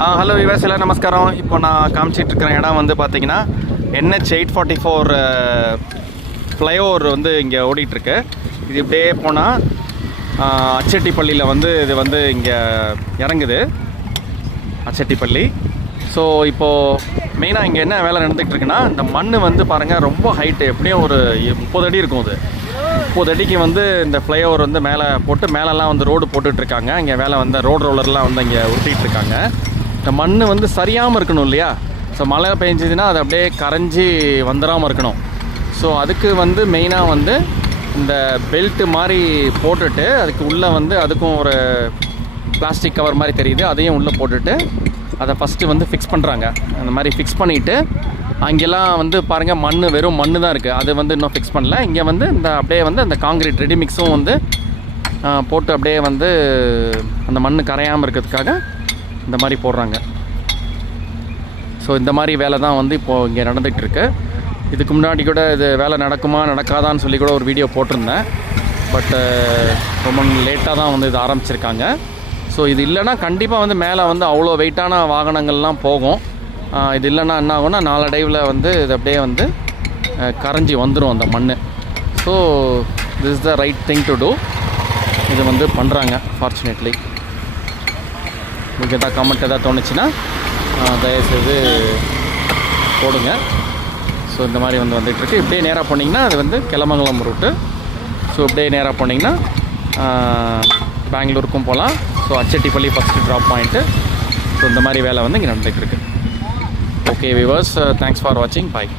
Hello விவாஸ் எல்லாம் நமஸ்காரம். இப்போ நான் காமிச்சிட்டு இருக்கிற இடம் வந்து பார்த்தீங்கன்னா NH 844 ஃப்ளைஓவர் வந்து இங்கே ஓடிட்டுருக்கு. இது இப்படியே போனால் அச்செட்டிப்பள்ளியில் வந்து இது வந்து இங்கே இறங்குது, அச்செட்டிப்பள்ளி. ஸோ இப்போது மெயினாக இங்கே என்ன வேலை நடந்துகிட்டு இருக்குன்னா, இந்த மண் வந்து பாருங்கள் ரொம்ப ஹைட்டு, எப்படியும் ஒரு 30 அடி இருக்கும். அது 30 அடிக்கு வந்து இந்த ஃப்ளைஓவர் வந்து மேலே போட்டு மேலெல்லாம் வந்து ரோடு போட்டுட்ருக்காங்க. இங்கே வேலை வந்து ரோடு ரோலர்லாம் வந்து இங்கே உருட்டிகிட்ருக்காங்க. இந்த மண் வந்து சரியாமல் இருக்கணும் இல்லையா? ஸோ மழை பெஞ்சதுன்னா அது அப்படியே கரைஞ்சி வந்துடாமல் இருக்கணும். ஸோ அதுக்கு வந்து மெயினாக வந்து இந்த பெல்ட்டு மாதிரி போட்டுட்டு அதுக்கு உள்ளே வந்து அதுக்கும் ஒரு பிளாஸ்டிக் கவர் மாதிரி தெரியுது, அதையும் உள்ளே போட்டுட்டு அதை ஃபஸ்ட்டு வந்து ஃபிக்ஸ் பண்ணுறாங்க. அந்த மாதிரி ஃபிக்ஸ் பண்ணிவிட்டு அங்கெல்லாம் வந்து பாருங்கள் மண், வெறும் மண் தான் இருக்குது. அது வந்து இன்னும் ஃபிக்ஸ் பண்ணல. இங்கே வந்து இந்த அப்படியே வந்து அந்த காங்கிரீட் ரெடி மிக்ஸும் வந்து போட்டு அப்படியே வந்து அந்த மண் கரையாமல் இருக்கிறதுக்காக இந்த மாதிரி போடுறாங்க. ஸோ இந்த மாதிரி வேலை தான் வந்து இப்போது இங்கே நடந்துகிட்ருக்கு. இதுக்கு முன்னாடி கூட இது வேலை நடக்குமா நடக்காதான்னு சொல்லி கூட ஒரு வீடியோ போட்டிருந்தேன். பட்டு ரொம்ப லேட்டாக தான் வந்து இது ஆரம்பிச்சிருக்காங்க. ஸோ இது இல்லைன்னா கண்டிப்பாக வந்து மேலே வந்து அவ்வளோ வெயிட்டான வாகனங்கள்லாம் போகும். இது இல்லைன்னா என்ன ஆகும்னா நாளடைவில் வந்து இது அப்படியே வந்து கரைஞ்சி வந்துடும் அந்த மண். So this is the right thing to do. இது வந்து பண்ணுறாங்க ஃபார்ச்சுனேட்லி. உங்களுக்கு எதாவது கமெண்ட் எதாவது தோணுச்சுன்னா தயவுசெய்து போடுங்க. ஸோ இந்த மாதிரி வந்து வந்துகிட்ருக்கு. இப்படியே நேராக போனீங்கன்னா அது வந்து கிளமங்கலம் ரூட்டு. ஸோ இப்படியே நேராக போனீங்கன்னா பெங்களூருக்கும் போகலாம். So Achettipalli first drop point. So இந்த மாதிரி வேலை வந்து இங்கே நடந்துகிட்ருக்கு. ஓகே வியூவர்ஸ், தேங்க்ஸ் ஃபார் வாட்சிங். பாய்.